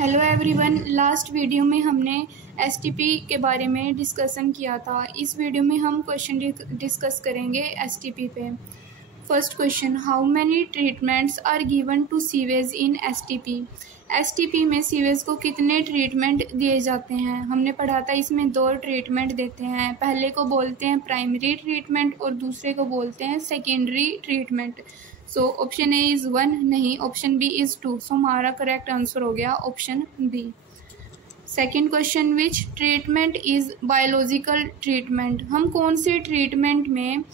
Hello everyone. Last video में हमने STP के बारे में डिस्कशन किया था। इस वीडियो में हम क्वेश्चन डिस्कस करेंगे एसटीपी पे। First question, how many treatments are given to sewage in STP. STP में सीवेज को कितने ट्रीटमेंट दिए जाते हैं? हमने पढ़ा था इसमें 2 ट्रीटमेंट देते हैं। पहले को बोलते हैं प्राइमरी ट्रीटमेंट और दूसरे को बोलते हैं secondary treatment. So option A is 1, नहीं ऑप्शन बी इज़ 2। सो हमारा करेक्ट आंसर हो गया option B. Second question, which treatment is biological treatment. हम कौन से ट्रीटमेंट में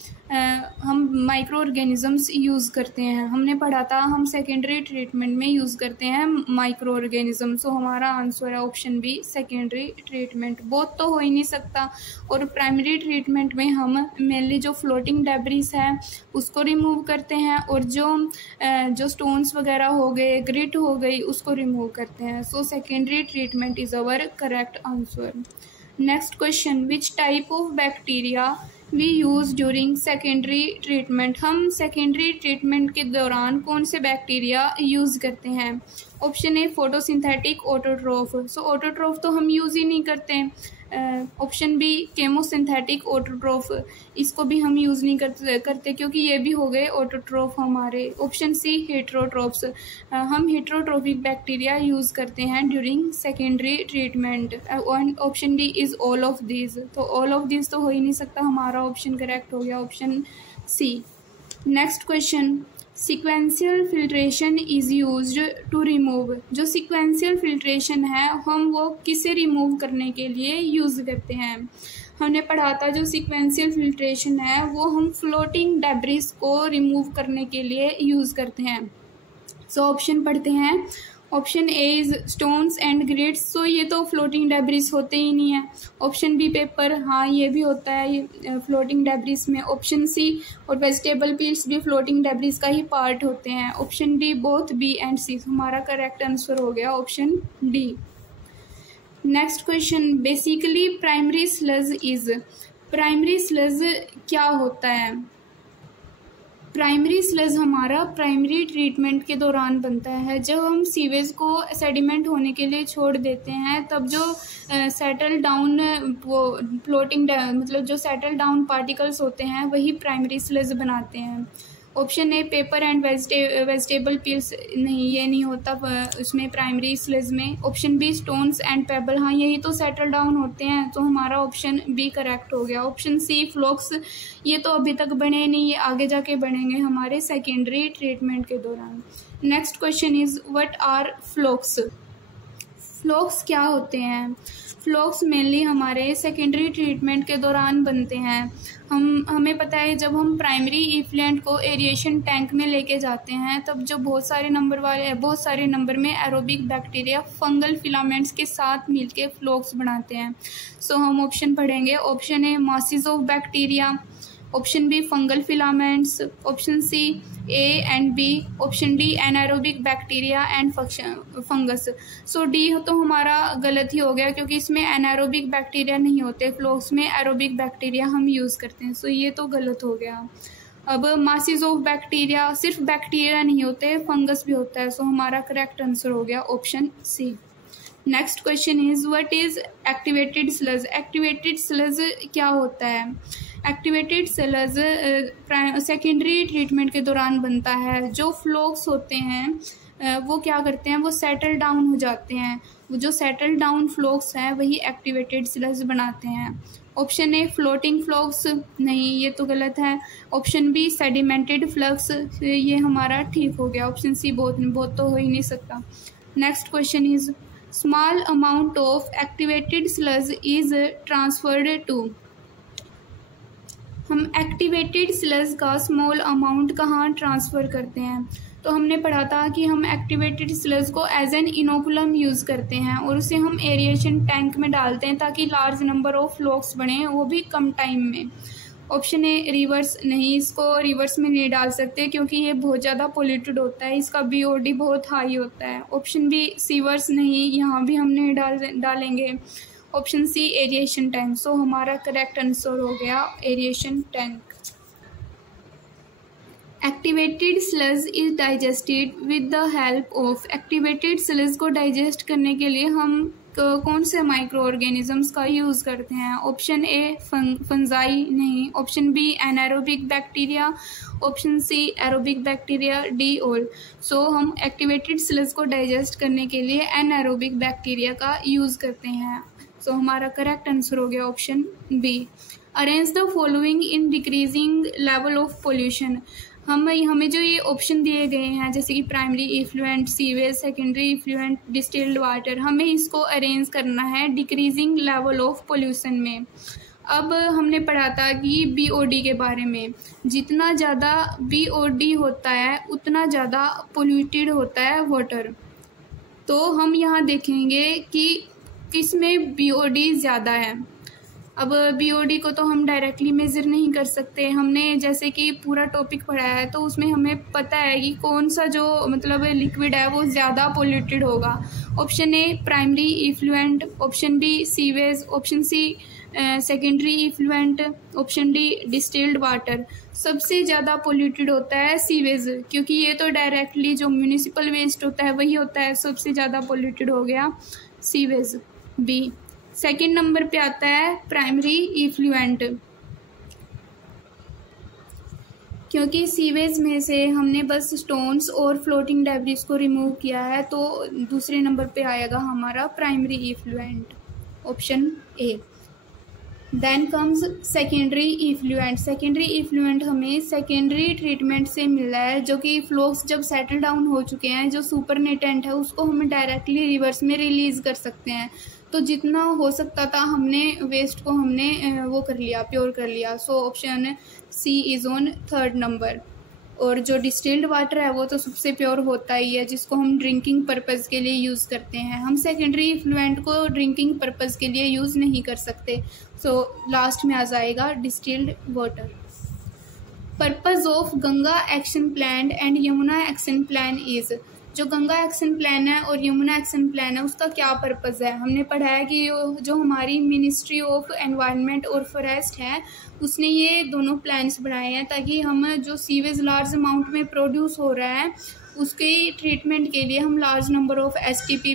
हम माइक्रो ऑर्गेनिजम्स यूज़ करते हैं? हमने पढ़ा था हम सेकेंडरी ट्रीटमेंट में यूज़ करते हैं माइक्रो ऑर्गेनिज्म। सो हमारा आंसर है option B secondary treatment. Both तो हो ही नहीं सकता। और प्राइमरी ट्रीटमेंट में हम मेनली जो फ्लोटिंग डेब्रिस है उसको रिमूव करते हैं और जो स्टोन्स वगैरह हो गए, ग्रिट हो गई, उसको रिमूव करते हैं। So secondary treatment is our correct answer. Next question, which type of bacteria we use during secondary treatment. हम सेकेंडरी ट्रीटमेंट के दौरान कौन से बैक्टीरिया यूज़ करते हैं? Option A photosynthetic autotroph. So autotroph तो हम यूज़ ही नहीं करते। ऑप्शन बी केमोसिंथेटिक ऑटोट्रोफ, इसको भी हम यूज़ नहीं करते क्योंकि ये भी हो गए ऑटोट्रोफ हमारे। ऑप्शन सी हेट्रोट्रोफ्स, हम हेट्रोट्रोफिक बैक्टीरिया यूज़ करते हैं during secondary treatment. Option D is all of these. तो ऑल ऑफ दीज तो हो ही नहीं सकता, हमारा ऑप्शन करेक्ट हो गया option C. Next question, sequential filtration is used to remove. जो सीक्वेंशियल फिल्ट्रेशन है हम वो किसे रिमूव करने के लिए यूज़ करते हैं? हमने पढ़ा था जो सीक्वेंशियल फिल्ट्रेशन है वो हम फ्लोटिंग डेब्रिस को रिमूव करने के लिए यूज़ करते हैं। सो ऑप्शन पढ़ते हैं। Option A is stones and grits. So ये तो फ्लोटिंग डेब्रिस होते ही नहीं है। ऑप्शन बी पेपर, हाँ ये भी होता है ये फ्लोटिंग डेब्रिस में। ऑप्शन सी और वेजिटेबल पील्स भी फ्लोटिंग डेब्रिस का ही पार्ट होते हैं। Option D both B and C. हमारा करेक्ट आंसर हो गया option D. Next question, basically primary sludge is. Primary sludge क्या होता है? प्राइमरी स्लज हमारा प्राइमरी ट्रीटमेंट के दौरान बनता है। जब हम सीवेज को सेडिमेंट होने के लिए छोड़ देते हैं तब जो सेटल डाउन वो फ्लोटिंग मतलब जो सेटल डाउन पार्टिकल्स होते हैं वही प्राइमरी स्लज बनाते हैं। Option A paper and vegetable peels, नहीं ये नहीं होता उसमें प्राइमरी स्लज में। Option B stones and pebble, हाँ यही तो सेटल डाउन होते हैं। तो हमारा ऑप्शन बी करेक्ट हो गया। ऑप्शन सी फ्लोक्स, ये तो अभी तक बने नहीं, ये आगे जाके बनेंगे हमारे सेकेंडरी ट्रीटमेंट के दौरान। Next question is what are flocs. Flocs क्या होते हैं? फ्लोक्स मेनली हमारे सेकेंडरी ट्रीटमेंट के दौरान बनते हैं। हमें पता है जब हम प्राइमरी इफ्लुएंट को एरिएशन टैंक में लेके जाते हैं तब जो बहुत सारे नंबर में एरोबिक बैक्टीरिया फंगल फिलामेंट्स के साथ मिलके फ्लोक्स बनाते हैं। सो हम ऑप्शन पढ़ेंगे। Option A masses of bacteria, option B fungal filaments, option C A and B, option D anaerobic bacteria and fungus. So D तो हमारा गलत ही हो गया क्योंकि इसमें एनारोबिक बैक्टीरिया नहीं होते, फ्लोक्स में एरोबिक बैक्टीरिया हम यूज़ करते हैं। सो ये तो गलत हो गया। अब मासेस ऑफ बैक्टीरिया, सिर्फ बैक्टीरिया नहीं होते, फंगस भी होता है। सो हमारा करेक्ट आंसर हो गया option C. Next question is what is activated sludge. Activated sludge क्या होता है? एक्टिवेटेड स्लज सेकेंडरी ट्रीटमेंट के दौरान बनता है। जो फ्लोक्स होते हैं वो क्या करते हैं, वो सेटल डाउन हो जाते हैं। वो जो सेटल डाउन फ्लोक्स हैं वही एक्टिवेटेड स्लज बनाते हैं। ऑप्शन ए फ्लोटिंग फ्लोक्स, नहीं ये तो गलत है। ऑप्शन बी सेडिमेंटेड फ्लक्स, ये हमारा ठीक हो गया। ऑप्शन सी बहुत तो हो ही नहीं सकता। Next question is small amount of activated sludge is transferred to. हम एक्टिवेटेड स्लज का स्मॉल अमाउंट कहाँ ट्रांसफ़र करते हैं? तो हमने पढ़ा था कि हम एक्टिवेटेड स्लज को एज एन इनोकुलम यूज़ करते हैं और उसे हम एरिएशन टैंक में डालते हैं ताकि लार्ज नंबर ऑफ फ्लोक्स बने, वो भी कम टाइम में। ऑप्शन ए रिवर्स, नहीं इसको रिवर्स में नहीं डाल सकते क्योंकि ये बहुत ज़्यादा पोल्यूटेड होता है, इसका BOD बहुत हाई होता है। ऑप्शन बी सीवर्स, नहीं यहाँ भी हम नहीं डालेंगे। Option C aeration tank. So हमारा करेक्ट आंसर हो गया aeration tank. Activated sludge is digested with the help of. Activated sludge को डाइजेस्ट करने के लिए हम कौन से माइक्रो ऑर्गेनिजम्स का यूज़ करते हैं? ऑप्शन ए फंजाई नहीं, option B anaerobic bacteria, option C aerobic bacteria, D all. So हम एक्टिवेटेड स्लज को डाइजेस्ट करने के लिए एनारोबिक बैक्टीरिया का यूज़ करते हैं। सो हमारा करेक्ट आंसर हो गया option B. Arrange the following in decreasing level of pollution. हमें जो ये ऑप्शन दिए गए हैं जैसे कि primary effluent, sewage, secondary effluent, distilled water, हमें इसको अरेंज करना है डिक्रीजिंग लेवल ऑफ पोल्यूशन में। अब हमने पढ़ा था कि बीओडी के बारे में, जितना ज़्यादा बीओडी होता है उतना ज़्यादा पोल्यूटेड होता है वाटर। तो हम यहाँ देखेंगे कि किस में बीओडी ज़्यादा है। अब बीओडी को तो हम डायरेक्टली मेज़र नहीं कर सकते, हमने जैसे कि पूरा टॉपिक पढ़ाया है तो उसमें हमें पता है कि कौन सा जो मतलब लिक्विड है वो ज़्यादा पोल्यूटेड होगा। Option A primary effluent, option B sewage, option C secondary effluent, option D distilled water. सबसे ज़्यादा पोल्यूटेड होता है सीवेज, क्योंकि ये तो डायरेक्टली जो म्यूनिसिपल वेस्ट होता है वही होता है, सबसे ज़्यादा पोल्यूटेड हो गया सीवेज, बी। सेकेंड नंबर पे आता है प्राइमरी इफ्लुएंट, क्योंकि सीवेज में से हमने बस स्टोन्स और फ्लोटिंग डेब्रिस को रिमूव किया है, तो दूसरे नंबर पे आएगा हमारा primary effluent, option A. Then comes secondary effluent. Secondary effluent हमें सेकेंडरी ट्रीटमेंट से मिला है, जो कि फ्लोक्स जब सेटल डाउन हो चुके हैं, जो सुपरनेटेंट है उसको हम डायरेक्टली रिवर्स में रिलीज कर सकते हैं। तो जितना हो सकता था हमने वेस्ट को हमने वो कर लिया, प्योर कर लिया। So option C is on third number. और जो डिस्टिल्ड वाटर है वो तो सबसे प्योर होता ही है, जिसको हम ड्रिंकिंग पर्पज़ के लिए यूज़ करते हैं। हम सेकेंडरी इफ्लुएंट को ड्रिंकिंग पर्पज़ के लिए यूज़ नहीं कर सकते। सो लास्ट में आ जाएगा distilled water. Purpose of Ganga action plan and Yamuna action plan is. जो गंगा एक्शन प्लान है और यमुना एक्शन प्लान है उसका क्या पर्पज़ है? हमने पढ़ा है कि जो हमारी मिनिस्ट्री ऑफ एनवायरनमेंट और फॉरेस्ट है उसने ये दोनों प्लान्स बनाए हैं ताकि हम जो सीवेज लार्ज अमाउंट में प्रोड्यूस हो रहा है उसके ट्रीटमेंट के लिए हम लार्ज नंबर ऑफ एसटीपी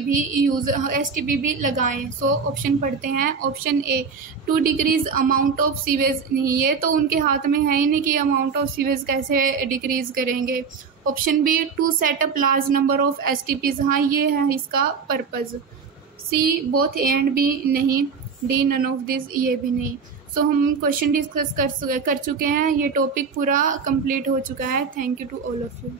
भी लगाएं। सो ऑप्शन पढ़ते हैं। Option A to decrease amount of sewage. नहीं, ये तो उनके हाथ में है ही नहीं कि अमाउंट ऑफ सीवेज कैसे डिक्रीज करेंगे। Option B to set up large number of STPs. हाँ, ये है इसका purpose. C both A and B नहीं, डी नन ऑफ दिस, ये भी नहीं। सो हम क्वेश्चन डिस्कस कर चुके हैं, ये टॉपिक पूरा कंप्लीट हो चुका है। Thank you to all of you.